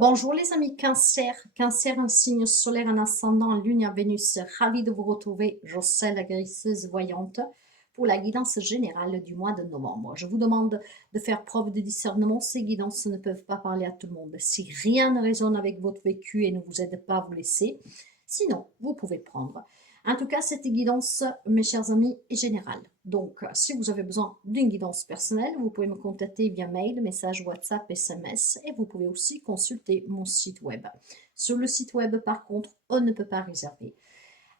Bonjour les amis Cancer, Cancer un signe solaire, un ascendant, en lune, en Vénus. Ravi de vous retrouver, Jocelyn la guérisseuse voyante, pour la guidance générale du mois de novembre. Je vous demande de faire preuve de discernement, ces guidances ne peuvent pas parler à tout le monde. Si rien ne résonne avec votre vécu et ne vous aide pas à vous laisser, sinon vous pouvez prendre. En tout cas, cette guidance, mes chers amis, est générale. Donc, si vous avez besoin d'une guidance personnelle, vous pouvez me contacter via mail, message WhatsApp, SMS et vous pouvez aussi consulter mon site web. Sur le site web, par contre, on ne peut pas réserver.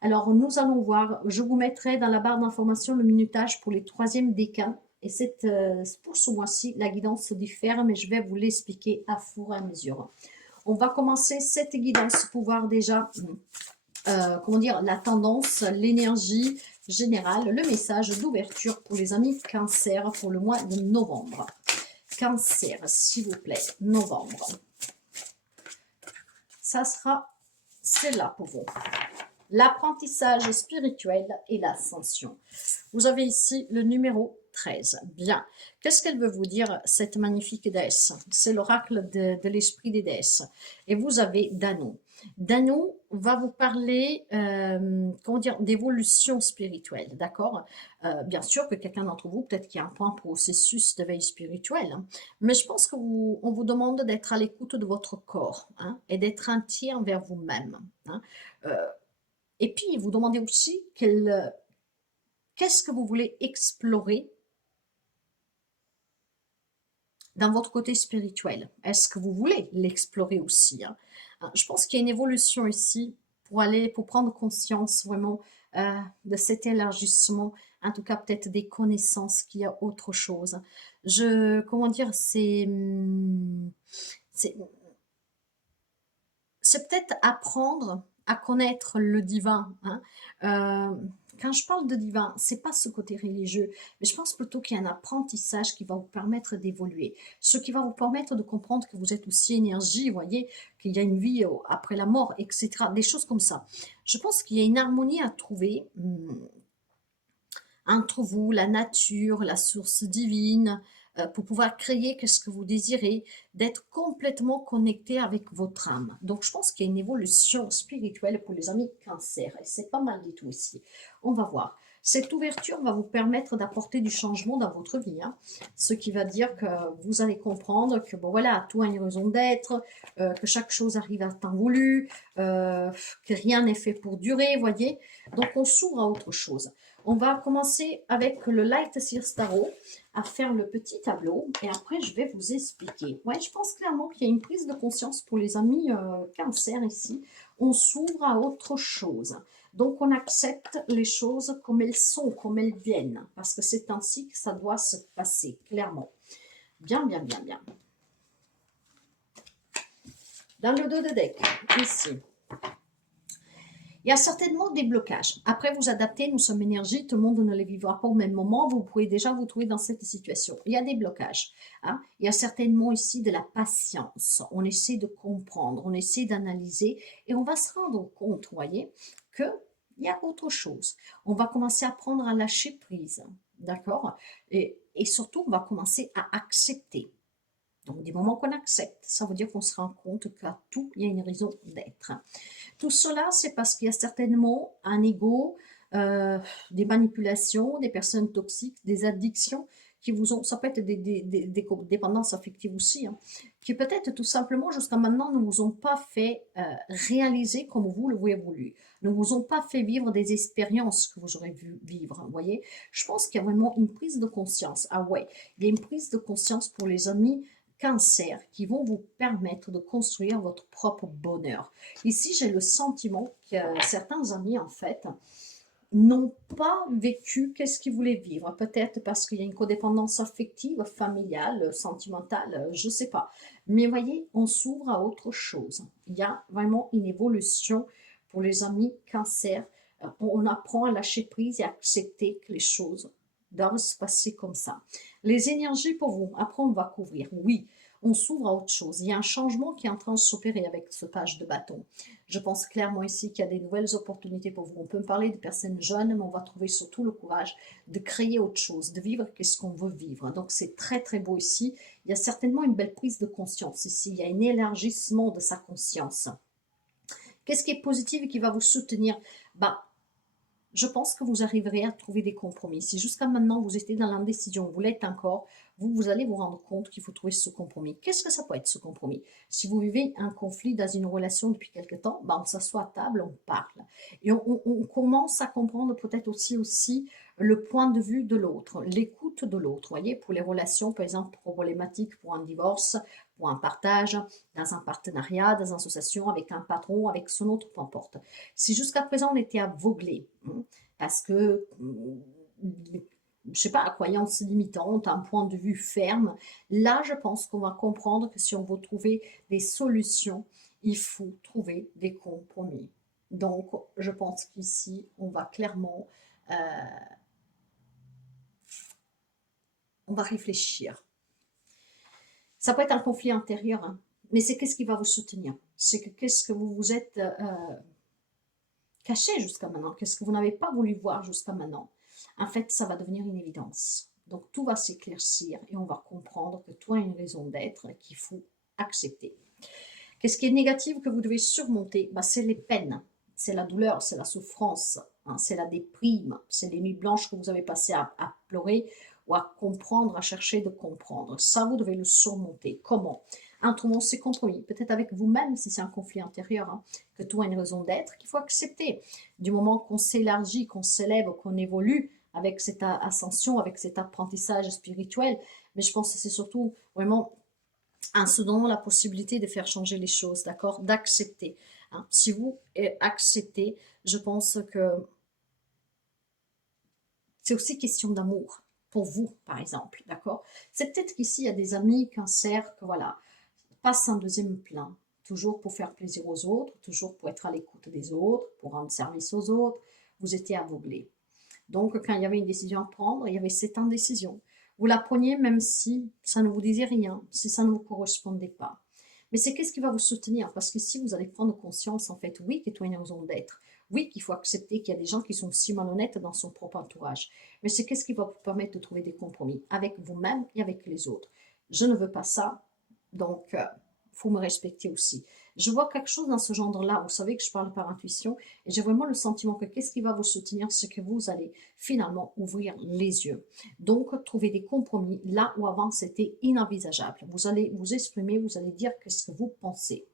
Alors, nous allons voir, je vous mettrai dans la barre d'information le minutage pour les troisièmes décans. Et pour ce mois-ci, la guidance diffère, mais je vais vous l'expliquer à fur et à mesure. On va commencer cette guidance pour voir déjà comment dire, la tendance, l'énergie générale, le message d'ouverture pour les amis Cancer pour le mois de novembre. Cancer, s'il vous plaît, novembre. Ça sera celle-là pour vous. L'apprentissage spirituel et l'ascension. Vous avez ici le numéro 13. Bien. Qu'est-ce qu'elle veut vous dire, cette magnifique déesse? C'est l'oracle de l'esprit des déesses. Et vous avez Dano. Dano va vous parler, comment dire, d'évolution spirituelle, d'accord? Bien sûr que quelqu'un d'entre vous, peut-être qu'il y a un point processus de veille spirituelle, hein, mais je pense qu'on vous demande d'être à l'écoute de votre corps, hein, et d'être entier envers vous-même, hein. Et puis, vous demandez aussi qu'est-ce que vous voulez explorer dans votre côté spirituel. Est-ce que vous voulez l'explorer aussi, hein? Je pense qu'il y a une évolution ici pour prendre conscience vraiment de cet élargissement, en tout cas peut-être des connaissances qu'il y a autre chose. Comment dire, c'est c'est peut-être apprendre à connaître le divin, hein. Quand je parle de divin, c'est pas ce côté religieux, mais je pense plutôt qu'il y a un apprentissage qui va vous permettre d'évoluer, ce qui va vous permettre de comprendre que vous êtes aussi énergie, vous voyez, qu'il y a une vie après la mort, etc. Des choses comme ça. Je pense qu'il y a une harmonie à trouver entre vous, la nature, la source divine, pour pouvoir créer ce que vous désirez, d'être complètement connecté avec votre âme. Donc, je pense qu'il y a une évolution spirituelle pour les amis Cancer, et c'est pas mal du tout ici. On va voir. Cette ouverture va vous permettre d'apporter du changement dans votre vie, hein, ce qui va dire que vous allez comprendre que, bon voilà, tout a une raison d'être, que chaque chose arrive à temps voulu, que rien n'est fait pour durer, voyez. Donc, on s'ouvre à autre chose. On va commencer avec le Light Seer Tarot à faire le petit tableau et après je vais vous expliquer. Ouais, je pense clairement qu'il y a une prise de conscience pour les amis Cancer ici. On s'ouvre à autre chose. Donc on accepte les choses comme elles sont, comme elles viennent, parce que c'est ainsi que ça doit se passer, clairement. Bien, bien, bien, bien. Dans le dos de deck, ici. Il y a certainement des blocages. Après, vous adaptez, nous sommes énergie, tout le monde ne les vivra pas au même moment. Vous pouvez déjà vous trouver dans cette situation. Il y a des blocages, hein. Il y a certainement ici de la patience. On essaie de comprendre, on essaie d'analyser et on va se rendre compte, vous voyez, qu'il y a autre chose. On va commencer à apprendre à lâcher prise, d'accord? Et surtout, on va commencer à accepter. Donc, du moment qu'on accepte, ça veut dire qu'on se rend compte qu'à tout, il y a une raison d'être. Tout cela, c'est parce qu'il y a certainement un ego, des manipulations, des personnes toxiques, des addictions qui vous ont, ça peut être des dépendances affectives aussi, hein, qui peut-être tout simplement jusqu'à maintenant ne vous ont pas fait réaliser comme vous le voulu, ne vous ont pas fait vivre des expériences que vous aurez vu vivre, vous voyez. Je pense qu'il y a vraiment une prise de conscience. Ah ouais, il y a une prise de conscience pour les amis Cancer qui vont vous permettre de construire votre propre bonheur. Ici, j'ai le sentiment que certains amis, en fait, n'ont pas vécu qu'est-ce qu'ils voulaient vivre. Peut-être parce qu'il y a une codépendance affective, familiale, sentimentale, je ne sais pas. Mais voyez, on s'ouvre à autre chose. Il y a vraiment une évolution pour les amis Cancer. On apprend à lâcher prise et à accepter que les choses doivent se passer comme ça. Les énergies pour vous, après on va couvrir. Oui, on s'ouvre à autre chose. Il y a un changement qui est en train de s'opérer avec ce page de bâton. Je pense clairement ici qu'il y a des nouvelles opportunités pour vous. On peut me parler de personnes jeunes, mais on va trouver surtout le courage de créer autre chose, de vivre qu'est-ce qu'on veut vivre. Donc c'est très très beau ici. Il y a certainement une belle prise de conscience ici. Il y a un élargissement de sa conscience. Qu'est-ce qui est positif et qui va vous soutenir? Bah, je pense que vous arriverez à trouver des compromis. Si jusqu'à maintenant vous étiez dans l'indécision, vous l'êtes encore, vous allez vous rendre compte qu'il faut trouver ce compromis. Qu'est-ce que ça peut être ce compromis? Si vous vivez un conflit dans une relation depuis quelque temps, bah on s'assoit à table, on parle. Et on commence à comprendre peut-être aussi le point de vue de l'autre, l'écoute de l'autre. Voyez, pour les relations, par exemple, problématiques pour un divorce, pour un partage, dans un partenariat, dans une association, avec un patron, avec son autre, peu importe. Si jusqu'à présent on était aveuglé, parce que, je sais pas, croyance limitante, un point de vue ferme, là je pense qu'on va comprendre que si on veut trouver des solutions, il faut trouver des compromis. Donc je pense qu'ici on va clairement, on va réfléchir. Ça peut être un conflit intérieur, hein, mais c'est qu'est-ce qui va vous soutenir? C'est que qu'est-ce que vous vous êtes caché jusqu'à maintenant? Qu'est-ce que vous n'avez pas voulu voir jusqu'à maintenant? En fait, ça va devenir une évidence. Donc tout va s'éclaircir et on va comprendre que tout a une raison d'être qu'il faut accepter. Qu'est-ce qui est négatif que vous devez surmonter? Bah, c'est les peines, c'est la douleur, c'est la souffrance, hein, c'est la déprime, c'est les nuits blanches que vous avez passées à pleurer ou à comprendre, à chercher de comprendre. Ça, vous devez le surmonter. Comment? En trouvant ces compromis, peut-être avec vous-même si c'est un conflit intérieur, hein, que tout a une raison d'être, qu'il faut accepter. Du moment qu'on s'élargit, qu'on s'élève, qu'on évolue avec cette ascension, avec cet apprentissage spirituel, mais je pense que c'est surtout vraiment en se donnant la possibilité de faire changer les choses, d'accord, d'accepter. Hein. Si vous acceptez, je pense que c'est aussi question d'amour pour vous, par exemple, d'accord. C'est peut-être qu'ici, il y a des amis cancer que, voilà, passent en deuxième plan, toujours pour faire plaisir aux autres, toujours pour être à l'écoute des autres, pour rendre service aux autres. Vous étiez aveuglé. Donc, quand il y avait une décision à prendre, il y avait cette indécision. Vous la preniez même si ça ne vous disait rien, si ça ne vous correspondait pas. Mais c'est qu'est-ce qui va vous soutenir? Parce qu'ici, vous allez prendre conscience, en fait, oui, qu'il y a une raison d'être. Oui, qu'il faut accepter qu'il y a des gens qui sont si malhonnêtes dans son propre entourage. Mais c'est qu'est-ce qui va vous permettre de trouver des compromis avec vous-même et avec les autres. Je ne veux pas ça, donc faut me respecter aussi. Je vois quelque chose dans ce genre-là. Vous savez que je parle par intuition et j'ai vraiment le sentiment que qu'est-ce qui va vous soutenir, c'est que vous allez finalement ouvrir les yeux. Donc, trouver des compromis là où avant c'était inenvisageable. Vous allez vous exprimer, vous allez dire qu'est-ce que vous pensez.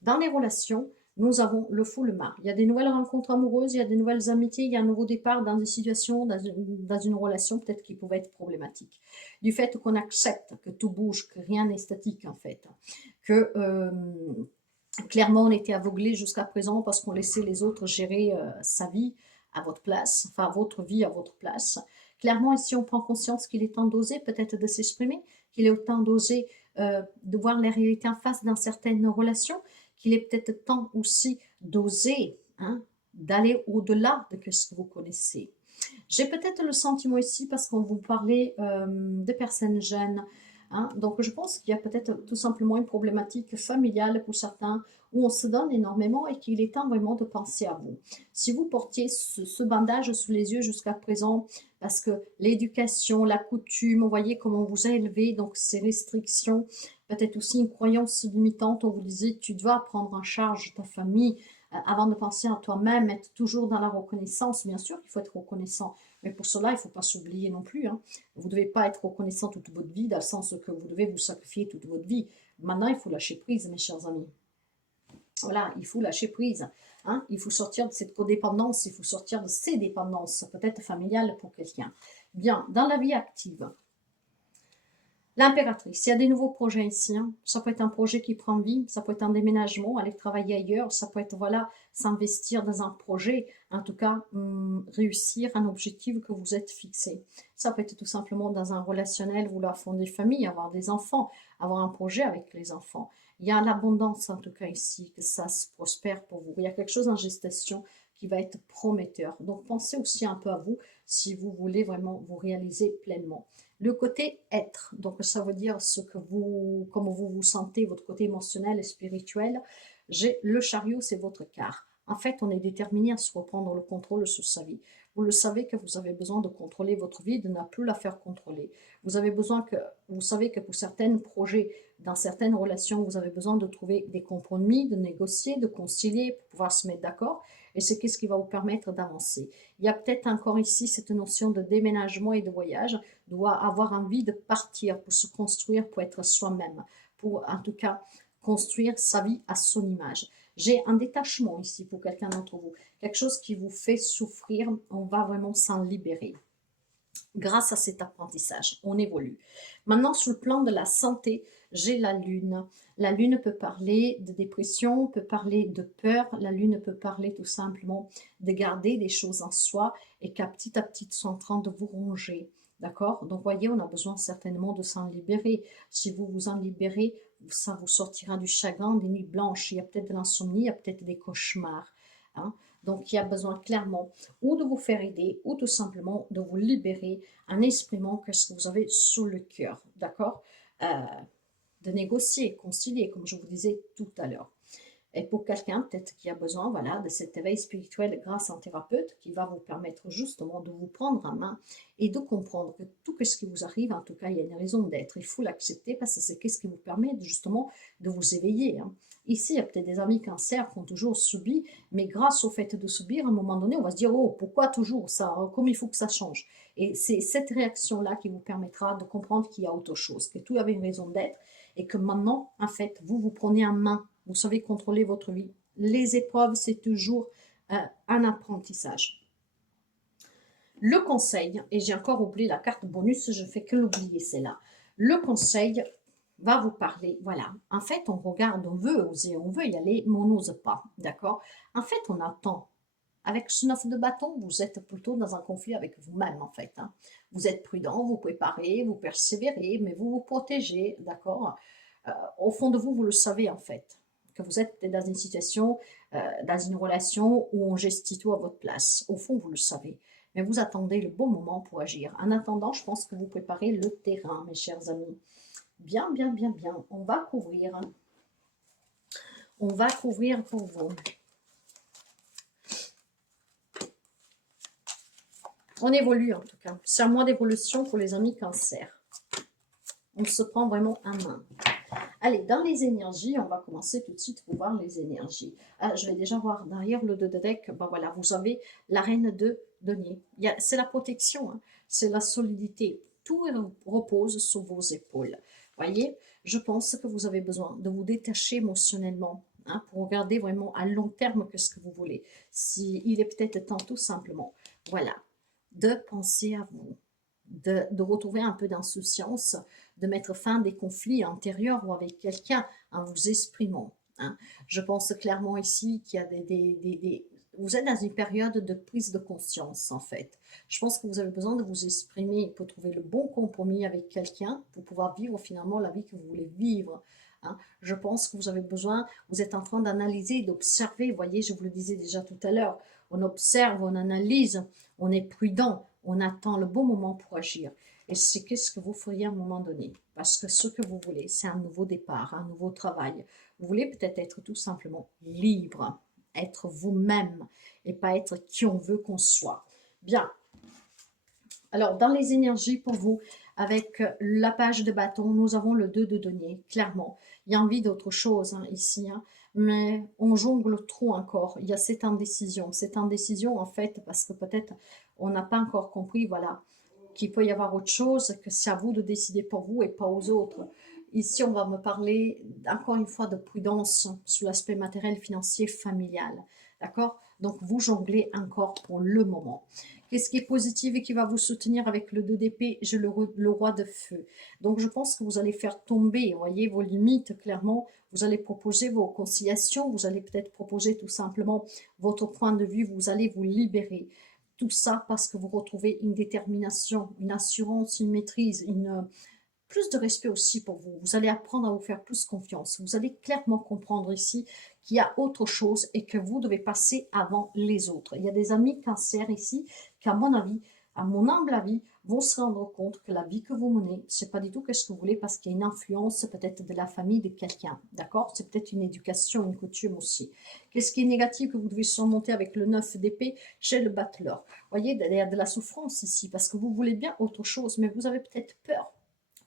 Dans les relations, nous avons le fou, le mât. Il y a des nouvelles rencontres amoureuses, il y a des nouvelles amitiés, il y a un nouveau départ dans des situations, dans une relation peut-être qui pouvait être problématique. Du fait qu'on accepte que tout bouge, que rien n'est statique en fait, que clairement on était aveuglé jusqu'à présent parce qu'on laissait les autres gérer sa vie à votre place, enfin votre vie à votre place. Clairement ici on prend conscience qu'il est temps d'oser peut-être de s'exprimer, qu'il est temps d'oser de voir les réalités en face dans certaines relations, qu'il est peut-être temps aussi d'oser, hein, d'aller au-delà de ce que vous connaissez. J'ai peut-être le sentiment ici, parce qu'on vous parlait de personnes jeunes, hein, donc je pense qu'il y a peut-être tout simplement une problématique familiale pour certains, où on se donne énormément et qu'il est temps vraiment de penser à vous. Si vous portiez ce bandage sous les yeux jusqu'à présent, parce que l'éducation, la coutume, vous voyez comment on vous a élevé, donc ces restrictions, peut-être aussi une croyance limitante, on vous disait tu dois prendre en charge ta famille avant de penser à toi-même, être toujours dans la reconnaissance. Bien sûr qu'il faut être reconnaissant, mais pour cela, il ne faut pas s'oublier non plus. Hein. Vous ne devez pas être reconnaissant toute votre vie, dans le sens que vous devez vous sacrifier toute votre vie. Maintenant, il faut lâcher prise, mes chers amis. Voilà, il faut lâcher prise. Hein. Il faut sortir de cette codépendance, il faut sortir de ces dépendances, peut-être familiales pour quelqu'un. Bien, dans la vie active, l'impératrice, il y a des nouveaux projets ici. Hein. Ça peut être un projet qui prend vie, ça peut être un déménagement, aller travailler ailleurs, ça peut être, voilà, s'investir dans un projet, en tout cas, réussir un objectif que vous êtes fixé. Ça peut être tout simplement dans un relationnel, vouloir fonder famille, avoir des enfants, avoir un projet avec les enfants. Il y a l'abondance, en tout cas ici, que ça se prospère pour vous. Il y a quelque chose en gestation qui va être prometteur. Donc, pensez aussi un peu à vous si vous voulez vraiment vous réaliser pleinement. Le côté être, donc ça veut dire ce que vous, comment vous vous sentez, votre côté émotionnel et spirituel. J'ai le chariot, c'est votre quart. En fait, on est déterminé à se reprendre le contrôle sur sa vie. Vous le savez que vous avez besoin de contrôler votre vie, de ne plus la faire contrôler. Vous avez besoin que, vous savez que pour certains projets, dans certaines relations, vous avez besoin de trouver des compromis, de négocier, de concilier pour pouvoir se mettre d'accord. Et c'est qu'est-ce qui va vous permettre d'avancer. Il y a peut-être encore ici cette notion de déménagement et de voyage, doit avoir envie de partir pour se construire, pour être soi-même, pour en tout cas construire sa vie à son image. J'ai un détachement ici pour quelqu'un d'entre vous, quelque chose qui vous fait souffrir, on va vraiment s'en libérer. Grâce à cet apprentissage, on évolue. Maintenant, sur le plan de la santé, j'ai la lune. La lune peut parler de dépression, peut parler de peur. La lune peut parler tout simplement de garder des choses en soi et qu'à petit sont en train de vous ronger. D'accord? Donc, voyez, on a besoin certainement de s'en libérer. Si vous vous en libérez, ça vous sortira du chagrin, des nuits blanches. Il y a peut-être de l'insomnie, il y a peut-être des cauchemars. Hein? Donc, il y a besoin clairement ou de vous faire aider ou tout simplement de vous libérer en exprimant ce que vous avez sous le cœur. D'accord? De négocier, concilier, comme je vous disais tout à l'heure. Et pour quelqu'un, peut-être qui a besoin voilà, de cet éveil spirituel grâce à un thérapeute qui va vous permettre justement de vous prendre en main et de comprendre que tout ce qui vous arrive, en tout cas, il y a une raison d'être. Il faut l'accepter parce que c'est ce qui vous permet justement de vous éveiller. Hein. Ici, il y a peut-être des amis cancers qui ont toujours subi, mais grâce au fait de subir, à un moment donné, on va se dire, oh, pourquoi toujours ça? Comme il faut que ça change. Et c'est cette réaction-là qui vous permettra de comprendre qu'il y a autre chose, que tout avait une raison d'être et que maintenant, en fait, vous vous prenez en main. Vous savez contrôler votre vie. Les épreuves, c'est toujours un apprentissage. Le conseil, et j'ai encore oublié la carte bonus, je ne fais que l'oublier, c'est là. Le conseil va vous parler, voilà. En fait, on regarde, on veut oser, on veut y aller, mais on n'ose pas, d'accord? En fait, on attend. Avec ce 9 de bâton, vous êtes plutôt dans un conflit avec vous-même, en fait. Hein. Vous êtes prudent, vous préparez, vous persévérez, mais vous vous protégez, d'accord? Au fond de vous, vous le savez, en fait que vous êtes dans une situation, dans une relation où on gestitue à votre place. Au fond, vous le savez. Mais vous attendez le bon moment pour agir. En attendant, je pense que vous préparez le terrain, mes chers amis. Bien, bien, bien, bien. On va couvrir. On va couvrir pour vous. On évolue en tout cas. C'est un mois d'évolution pour les amis cancer. On se prend vraiment en main. Allez, dans les énergies, on va commencer tout de suite pour voir les énergies. Ah, je vais déjà voir derrière le 2 de deck, ben voilà, vous avez la reine de denier. C'est la protection, hein, c'est la solidité. Tout repose sur vos épaules. Voyez, je pense que vous avez besoin de vous détacher émotionnellement hein, pour regarder vraiment à long terme que ce que vous voulez. Il est peut-être temps tout simplement, voilà, de penser à vous, de retrouver un peu d'insouciance, de mettre fin à des conflits antérieurs ou avec quelqu'un en vous exprimant. Hein. Je pense clairement ici qu'il y a vous êtes dans une période de prise de conscience en fait. Je pense que vous avez besoin de vous exprimer pour trouver le bon compromis avec quelqu'un pour pouvoir vivre finalement la vie que vous voulez vivre. Hein. Je pense que vous avez besoin, vous êtes en train d'analyser, d'observer. Vous voyez, je vous le disais déjà tout à l'heure, on observe, on analyse, on est prudent, on attend le bon moment pour agir. Et c'est qu'est-ce que vous feriez à un moment donné. Parce que ce que vous voulez, c'est un nouveau départ, un nouveau travail. Vous voulez peut-être être tout simplement libre, être vous-même et pas être qui on veut qu'on soit. Bien. Alors, dans les énergies pour vous, avec la page de bâton, nous avons le 2 de denier, clairement. Il y a envie d'autre chose hein, ici, hein, mais on jongle trop encore. Il y a cette indécision en fait, parce que peut-être on n'a pas encore compris, voilà, qu'il peut y avoir autre chose, que c'est à vous de décider pour vous et pas aux autres. Ici, on va me parler, encore une fois, de prudence sur l'aspect matériel, financier, familial. D'accord? Donc, vous jonglez encore pour le moment. Qu'est-ce qui est positif et qui va vous soutenir avec le 2 d'épée? J'ai le roi de feu. Donc, je pense que vous allez faire tomber, vous voyez, vos limites, clairement. Vous allez proposer vos conciliations. Vous allez peut-être proposer tout simplement votre point de vue. Vous allez vous libérer. Tout ça parce que vous retrouvez une détermination, une assurance, une maîtrise, plus de respect aussi pour vous. Vous allez apprendre à vous faire plus confiance. Vous allez clairement comprendre ici qu'il y a autre chose et que vous devez passer avant les autres. Il y a des amis cancer ici qui, à mon avis, à mon humble avis, vont se rendre compte que la vie que vous menez, c'est pas du tout ce que vous voulez parce qu'il y a une influence peut-être de la famille de quelqu'un, d'accord? C'est peut-être une éducation, une coutume aussi. Qu'est-ce qui est négatif que vous devez surmonter avec le 9 d'épée chez le battleur? Vous voyez, il y a de la souffrance ici parce que vous voulez bien autre chose, mais vous avez peut-être peur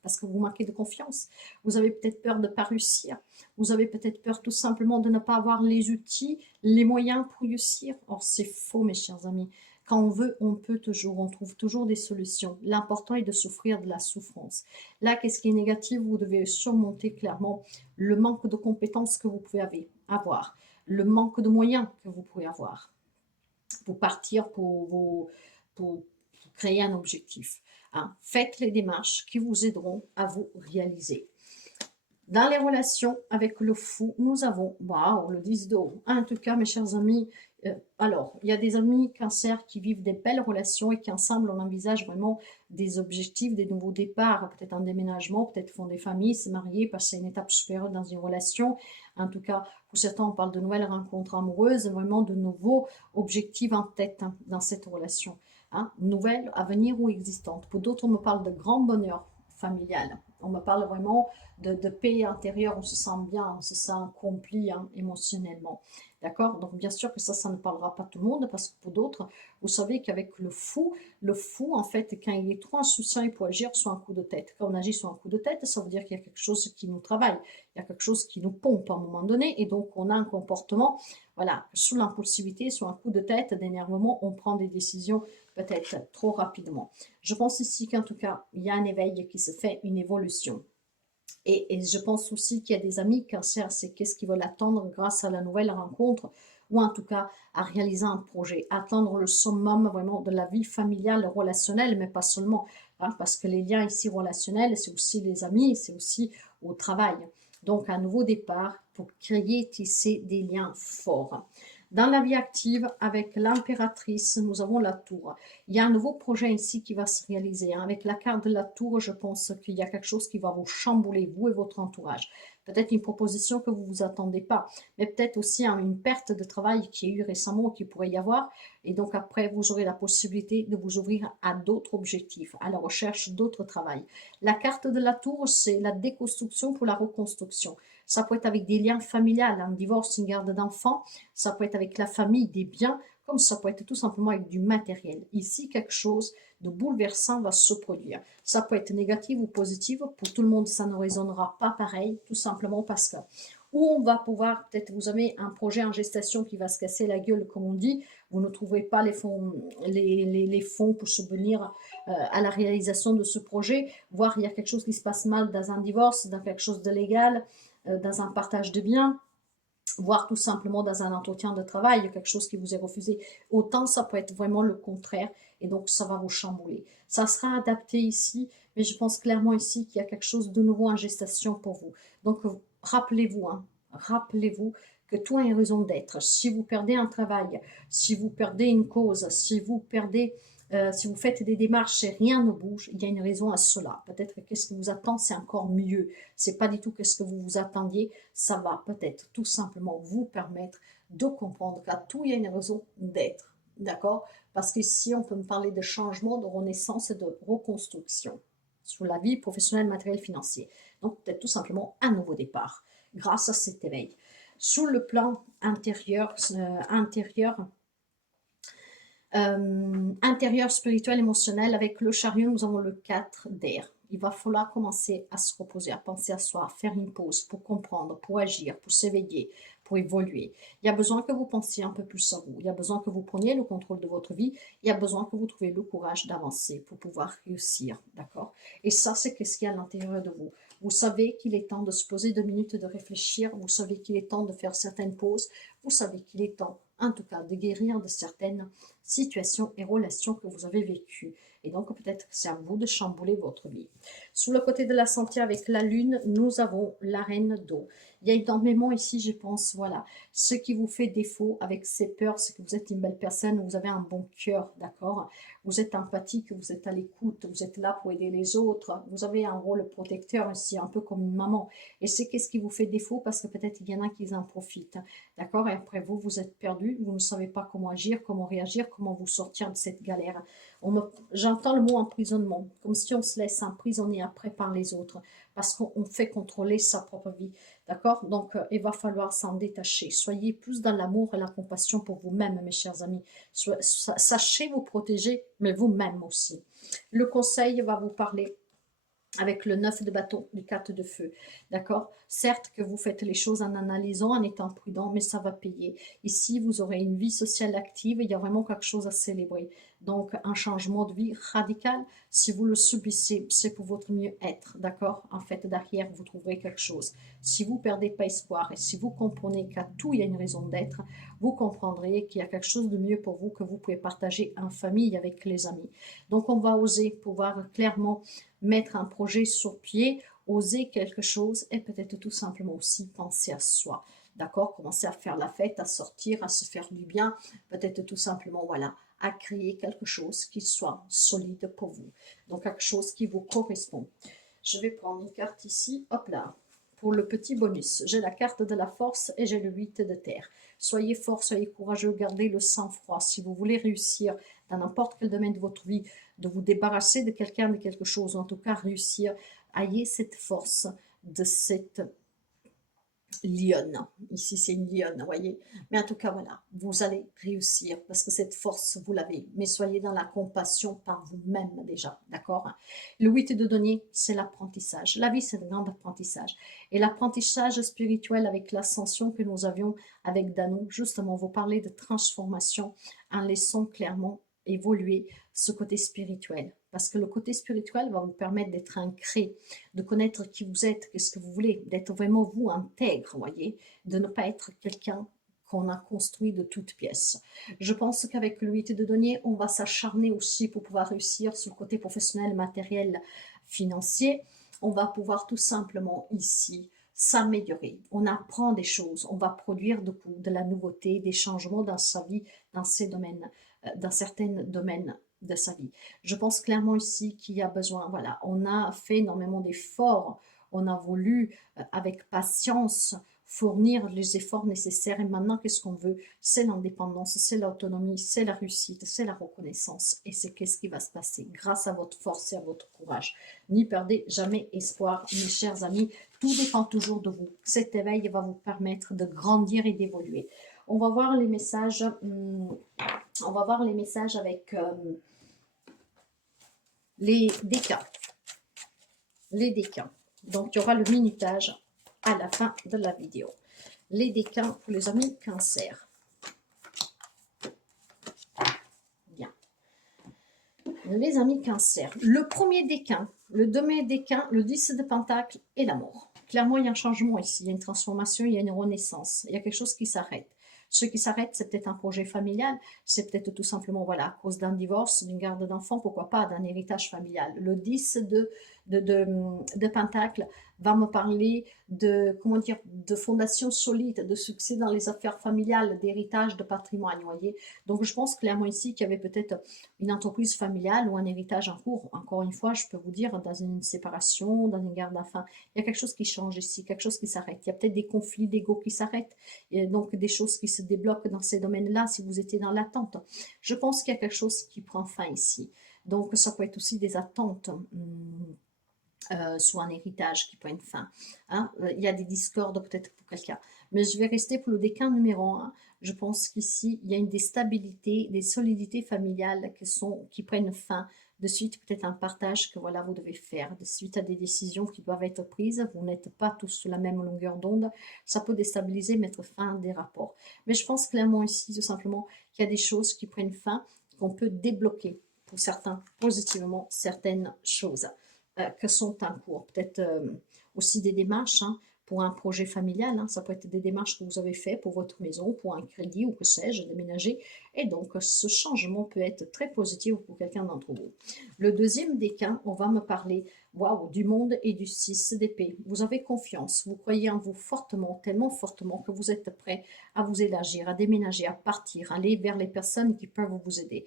parce que vous manquez de confiance. Vous avez peut-être peur de ne pas réussir. Vous avez peut-être peur tout simplement de ne pas avoir les outils, les moyens pour réussir. Or, c'est faux, mes chers amis. Quand on veut, on peut toujours, on trouve toujours des solutions. L'important est de souffrir de la souffrance. Là, qu'est-ce qui est négatif? Vous devez surmonter clairement le manque de compétences que vous pouvez avoir, le manque de moyens que vous pouvez avoir pour partir pour créer un objectif. Hein. Faites les démarches qui vous aideront à vous réaliser. Dans les relations avec le fou, nous avons, waouh, le 10 d'eau. En tout cas, mes chers amis, alors, il y a des amis cancer qui vivent des belles relations et qui ensemble, on envisage vraiment des objectifs, des nouveaux départs, peut-être un déménagement, peut-être font des familles, se marier, passer une étape supérieure dans une relation. En tout cas, pour certains, on parle de nouvelles rencontres amoureuses, vraiment de nouveaux objectifs en tête hein, dans cette relation. Hein, nouvelles, à venir ou existantes. Pour d'autres, on me parle de grand bonheur familial. On me parle vraiment de paix intérieure, on se sent bien, on se sent accompli hein, émotionnellement. D'accord? Donc, bien sûr que ça ne parlera pas tout le monde, parce que pour d'autres, vous savez qu'avec le fou, en fait, quand il est trop insouciant, il peut agir sur un coup de tête. Quand on agit sur un coup de tête, ça veut dire qu'il y a quelque chose qui nous travaille, il y a quelque chose qui nous pompe à un moment donné, et donc on a un comportement, voilà, sous l'impulsivité, sur un coup de tête, d'énervement, on prend des décisions peut-être trop rapidement. Je pense ici qu'en tout cas, il y a un éveil qui se fait, une évolution. Et je pense aussi qu'il y a des amis cancer, c'est qu'est-ce qu'ils veulent attendre grâce à la nouvelle rencontre ou en tout cas à réaliser un projet, atteindre le summum vraiment de la vie familiale, relationnelle, mais pas seulement, hein, parce que les liens ici relationnels, c'est aussi les amis, c'est aussi au travail. Donc un nouveau départ pour créer, tisser des liens forts. Dans la vie active, avec l'impératrice, nous avons la tour. Il y a un nouveau projet ici qui va se réaliser. Hein. Avec la carte de la tour, je pense qu'il y a quelque chose qui va vous chambouler, vous et votre entourage. Peut-être une proposition que vous ne vous attendez pas, mais peut-être aussi hein, une perte de travail qui a eu récemment ou qui pourrait y avoir. Et donc après, vous aurez la possibilité de vous ouvrir à d'autres objectifs, à la recherche d'autres travail. La carte de la tour, c'est la déconstruction pour la reconstruction. Ça peut être avec des liens familiales, un divorce, une garde d'enfants. Ça peut être avec la famille, des biens, comme ça peut être tout simplement avec du matériel. Ici, quelque chose de bouleversant va se produire. Ça peut être négatif ou positif. Pour tout le monde, ça ne résonnera pas pareil, tout simplement parce que où on va pouvoir, peut-être vous avez un projet en gestation qui va se casser la gueule, comme on dit, vous ne trouverez pas les fonds, les fonds pour subvenir à la réalisation de ce projet, voire il y a quelque chose qui se passe mal dans un divorce, dans quelque chose de légal, dans un partage de biens, voire tout simplement dans un entretien de travail, il y a quelque chose qui vous est refusé. Autant ça peut être vraiment le contraire, et donc ça va vous chambouler. Ça sera adapté ici, mais je pense clairement ici qu'il y a quelque chose de nouveau en gestation pour vous. Donc rappelez-vous, hein, rappelez-vous que tout a une raison d'être. Si vous perdez un travail, si vous perdez une cause, si vous perdez si vous faites des démarches et rien ne bouge, il y a une raison à cela. Peut-être que qu'est-ce qui vous attend, c'est encore mieux. C'est pas du tout ce que vous vous attendiez. Ça va peut-être tout simplement vous permettre de comprendre qu'à tout, il y a une raison d'être. D'accord? Parce qu'ici, on peut me parler de changement, de renaissance et de reconstruction sur la vie professionnelle, matérielle, financière. Donc, peut-être tout simplement un nouveau départ grâce à cet éveil. Sur le plan intérieur, intérieur, spirituel, émotionnel, avec le chariot, nous avons le 4 d'air. Il va falloir commencer à se reposer, à penser à soi, à faire une pause pour comprendre, pour agir, pour s'éveiller, pour évoluer. Il y a besoin que vous pensiez un peu plus à vous. Il y a besoin que vous preniez le contrôle de votre vie. Il y a besoin que vous trouviez le courage d'avancer pour pouvoir réussir. D'accord? Et ça, c'est ce qu'il y a à l'intérieur de vous. Vous savez qu'il est temps de se poser 2 minutes, de réfléchir. Vous savez qu'il est temps de faire certaines pauses. Vous savez qu'il est temps, en tout cas, de guérir de certaines situations et relations que vous avez vécues. Et donc, peut-être que c'est à vous de chambouler votre vie. Sous le côté de la santé, avec la lune, nous avons la reine d'eau. Il y a énormément ici, je pense, voilà. Ce qui vous fait défaut avec ces peurs, c'est que vous êtes une belle personne, vous avez un bon cœur, d'accord? Vous êtes empathique, vous êtes à l'écoute, vous êtes là pour aider les autres. Vous avez un rôle protecteur ici, un peu comme une maman. Et c'est qu'est-ce qui vous fait défaut parce que peut-être il y en a qui en profitent, d'accord? Et après vous, vous êtes perdu, vous ne savez pas comment agir, comment réagir, comment vous sortir de cette galère. J'entends le mot emprisonnement, comme si on se laisse emprisonner après par les autres, parce qu'on fait contrôler sa propre vie. D'accord? Donc, il va falloir s'en détacher. Soyez plus dans l'amour et la compassion pour vous-même, mes chers amis. Sachez vous protéger, mais vous-même aussi. Le conseil va vous parler avec le 9 de bâton, les 4 de feu. D'accord? Certes que vous faites les choses en analysant, en étant prudent, mais ça va payer. Ici, vous aurez une vie sociale active, il y a vraiment quelque chose à célébrer. Donc, un changement de vie radical, si vous le subissez, c'est pour votre mieux-être. D'accord? En fait, derrière, vous trouverez quelque chose. Si vous ne perdez pas espoir et si vous comprenez qu'à tout, il y a une raison d'être, vous comprendrez qu'il y a quelque chose de mieux pour vous que vous pouvez partager en famille avec les amis. Donc, on va oser pouvoir clairement mettre un projet sur pied, oser quelque chose et peut-être tout simplement aussi penser à soi. D'accord? Commencer à faire la fête, à sortir, à se faire du bien, peut-être tout simplement, voilà, à créer quelque chose qui soit solide pour vous. Donc, quelque chose qui vous correspond. Je vais prendre une carte ici, hop là, pour le petit bonus. J'ai la carte de la force et j'ai le 8 de terre. Soyez fort, soyez courageux, gardez le sang-froid. Si vous voulez réussir dans n'importe quel domaine de votre vie, de vous débarrasser de quelqu'un, de quelque chose, ou en tout cas réussir, ayez cette force de cette lionne. Ici, c'est une lionne, vous voyez. Mais en tout cas, voilà, vous allez réussir parce que cette force, vous l'avez. Mais soyez dans la compassion par vous-même déjà, d'accord? Le 8 de denier, c'est l'apprentissage. La vie, c'est un grand apprentissage. Et l'apprentissage spirituel avec l'ascension que nous avions avec Dano, justement, vous parlez de transformation en laissant clairement évoluer ce côté spirituel. Parce que le côté spirituel va vous permettre d'être ancré, de connaître qui vous êtes, qu'est-ce que vous voulez, d'être vraiment vous intègre, voyez, de ne pas être quelqu'un qu'on a construit de toutes pièces. Je pense qu'avec le 8 de denier, on va s'acharner aussi pour pouvoir réussir sur le côté professionnel, matériel, financier. On va pouvoir tout simplement ici s'améliorer. On apprend des choses, on va produire de la nouveauté, des changements dans sa vie, dans ces domaines, dans certains domaines de sa vie. Je pense clairement ici qu'il y a besoin, voilà, on a fait énormément d'efforts, on a voulu avec patience fournir les efforts nécessaires et maintenant qu'est-ce qu'on veut? C'est l'indépendance, c'est l'autonomie, c'est la réussite, c'est la reconnaissance et c'est qu'est-ce qui va se passer grâce à votre force et à votre courage. N'y perdez jamais espoir, mes chers amis, tout dépend toujours de vous. Cet éveil va vous permettre de grandir et d'évoluer. On va voir les messages, avec les décans. Les décans. Donc, il y aura le minutage à la fin de la vidéo. Les décans pour les amis cancer. Bien. Les amis cancer. Le premier décan, le deuxième décan, le 10 de pentacle et l'amour. Clairement, il y a un changement ici, il y a une transformation, il y a une renaissance. Il y a quelque chose qui s'arrête. Ce qui s'arrête, c'est peut-être un projet familial, c'est peut-être tout simplement, voilà, à cause d'un divorce, d'une garde d'enfants, pourquoi pas, d'un héritage familial. Le 10 de pentacle va me parler de, comment dire, de fondation solide, de succès dans les affaires familiales, d'héritage, de patrimoine, vous voyez. Donc, je pense clairement ici qu'il y avait peut-être une entreprise familiale ou un héritage en cours. Encore une fois, je peux vous dire, dans une séparation, dans une garde d'enfants, il y a quelque chose qui change ici, quelque chose qui s'arrête. Il y a peut-être des conflits d'ego qui s'arrêtent, et donc des choses qui se débloquent dans ces domaines-là si vous étiez dans l'attente. Je pense qu'il y a quelque chose qui prend fin ici. Donc, ça peut être aussi des attentes soit un héritage qui prenne fin. Hein. Il y a des discordes peut-être pour quelqu'un. Mais je vais rester pour le décan numéro 1. Je pense qu'ici, il y a une des stabilités, des solidités familiales qui prennent fin. De suite, peut-être un partage que voilà, vous devez faire. De suite à des décisions qui doivent être prises. Vous n'êtes pas tous sur la même longueur d'onde. Ça peut déstabiliser, mettre fin à des rapports. Mais je pense clairement ici, tout simplement, qu'il y a des choses qui prennent fin, qu'on peut débloquer pour certains, positivement, certaines choses que sont en cours. Peut-être aussi des démarches pour un projet familial. Ça peut être des démarches que vous avez fait pour votre maison, pour un crédit ou que sais-je, déménager. Et donc, ce changement peut être très positif pour quelqu'un d'entre vous. Le deuxième décan, on va me parler du monde et du 6 d'épée. Vous avez confiance, vous croyez en vous fortement, tellement fortement que vous êtes prêt à vous élargir, à déménager, à partir, à aller vers les personnes qui peuvent vous aider.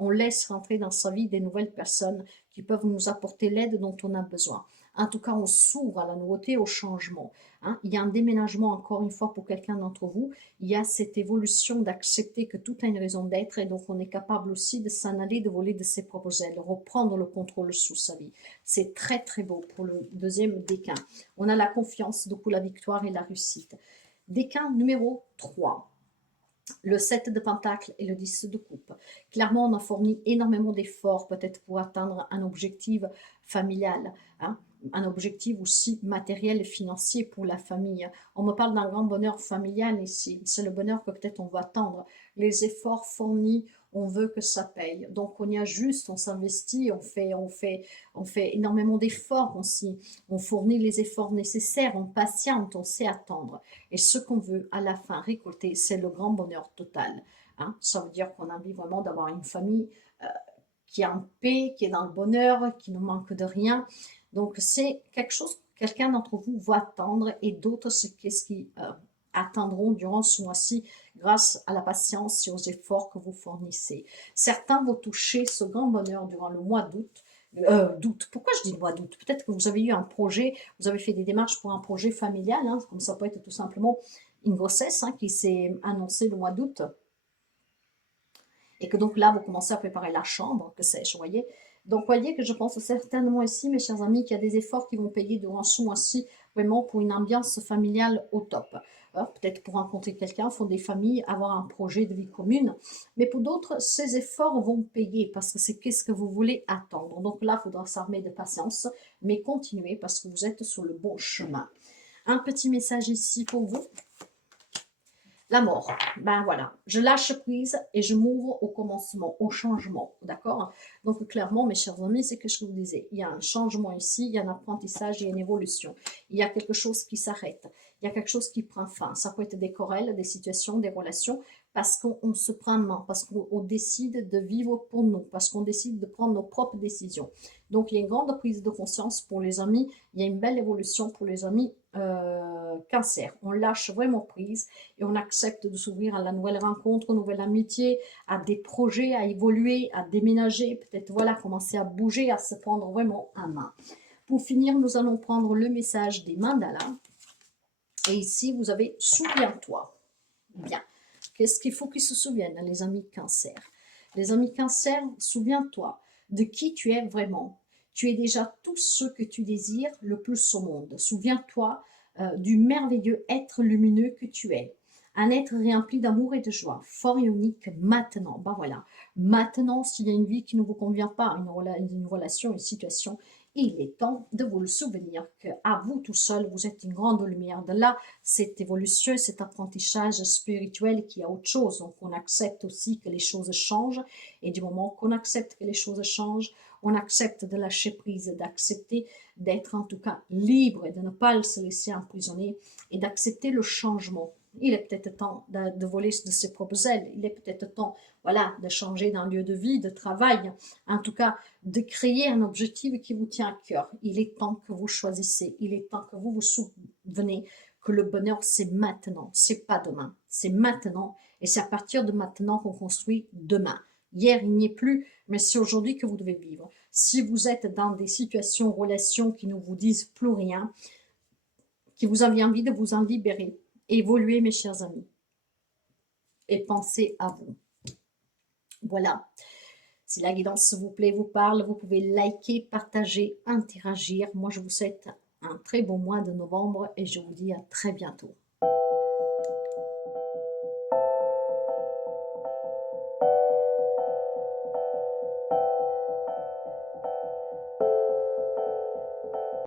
On laisse rentrer dans sa vie des nouvelles personnes qui peuvent nous apporter l'aide dont on a besoin. En tout cas, on s'ouvre à la nouveauté, au changement. Hein. Il y a un déménagement, encore une fois, pour quelqu'un d'entre vous. Il y a cette évolution d'accepter que tout a une raison d'être et donc on est capable aussi de s'en aller, de voler de ses propres ailes, reprendre le contrôle sous sa vie. C'est très très beau pour le deuxième décan. On a la confiance, donc la victoire et la réussite. Décan numéro 3. Le 7 de Pentacle et le 10 de Coupe. Clairement, on a fourni énormément d'efforts peut-être pour atteindre un objectif familial, hein, un objectif aussi matériel et financier pour la famille. On me parle d'un grand bonheur familial ici. C'est le bonheur que peut-être on va attendre. Les efforts fournis, on veut que ça paye. Donc on y ajuste, on s'investit, on fait énormément d'efforts aussi. On fournit les efforts nécessaires, on patiente, on sait attendre. Et ce qu'on veut à la fin récolter, c'est le grand bonheur total. Hein. Ça veut dire qu'on a envie vraiment d'avoir une famille qui est en paix, qui est dans le bonheur, qui ne manque de rien. Donc c'est quelque chose que quelqu'un d'entre vous va attendre et d'autres, c'est qu'est-ce qui attendront durant ce mois-ci grâce à la patience et aux efforts que vous fournissez. Certains vont toucher ce grand bonheur durant le mois d'août. Pourquoi je dis le mois d'août? Peut-être que vous avez eu un projet, vous avez fait des démarches pour un projet familial, hein, comme ça peut être tout simplement une grossesse hein, qui s'est annoncée le mois d'août. Et que donc là, vous commencez à préparer la chambre, que sais-je, vous voyez. Donc, voyez que je pense certainement ici, mes chers amis, qu'il y a des efforts qui vont payer durant ce mois-ci, vraiment pour une ambiance familiale au top. Peut-être pour rencontrer quelqu'un, font des familles, avoir un projet de vie commune. Mais pour d'autres, ces efforts vont payer parce que c'est qu'est-ce que vous voulez attendre. Donc là, il faudra s'armer de patience, mais continuez parce que vous êtes sur le bon chemin. Un petit message ici pour vous. La mort, ben voilà, je lâche prise et je m'ouvre au commencement, au changement, d'accord? Donc clairement, mes chers amis, c'est ce que je vous disais, il y a un changement ici, il y a un apprentissage, il y a une évolution, il y a quelque chose qui s'arrête, il y a quelque chose qui prend fin, ça peut être des querelles, des situations, des relations, parce qu'on se prend en main, parce qu'on décide de vivre pour nous, parce qu'on décide de prendre nos propres décisions. Donc il y a une grande prise de conscience pour les amis, il y a une belle évolution pour les amis cancer. On lâche vraiment prise et on accepte de s'ouvrir à la nouvelle rencontre, aux nouvelles amitiés, à des projets, à évoluer, à déménager, peut-être voilà, commencer à bouger, à se prendre vraiment en main. Pour finir, nous allons prendre le message des mandalas. Et ici, vous avez « Souviens-toi ». Bien. Qu'est-ce qu'il faut qu'ils se souviennent, les amis cancer? Les amis cancer, souviens-toi de qui tu es vraiment. Tu es déjà tout ce que tu désires le plus au monde. Souviens-toi du merveilleux être lumineux que tu es. Un être rempli d'amour et de joie, fort et unique maintenant. Ben voilà. Maintenant, s'il y a une vie qui ne vous convient pas, une relation, une situation, il est temps de vous le souvenir qu'à vous tout seul, vous êtes une grande lumière. De là, cette évolution, cet apprentissage spirituel qui a autre chose. Donc, on accepte aussi que les choses changent. Et du moment qu'on accepte que les choses changent, on accepte de lâcher prise, d'accepter d'être en tout cas libre et de ne pas se laisser emprisonner et d'accepter le changement. Il est peut-être temps de voler de ses propres ailes. Il est peut-être temps, voilà, de changer d'un lieu de vie, de travail. En tout cas, de créer un objectif qui vous tient à cœur. Il est temps que vous choisissez. Il est temps que vous vous souvenez que le bonheur, c'est maintenant. C'est pas demain. C'est maintenant. Et c'est à partir de maintenant qu'on construit demain. Hier, il n'y est plus, mais c'est aujourd'hui que vous devez vivre. Si vous êtes dans des situations, relations qui ne vous disent plus rien, qui vous avez envie de vous en libérer, évoluez, mes chers amis, et pensez à vous. Voilà. Si la guidance vous plaît, vous parle, vous pouvez liker, partager, interagir. Moi, je vous souhaite un très bon mois de novembre et je vous dis à très bientôt.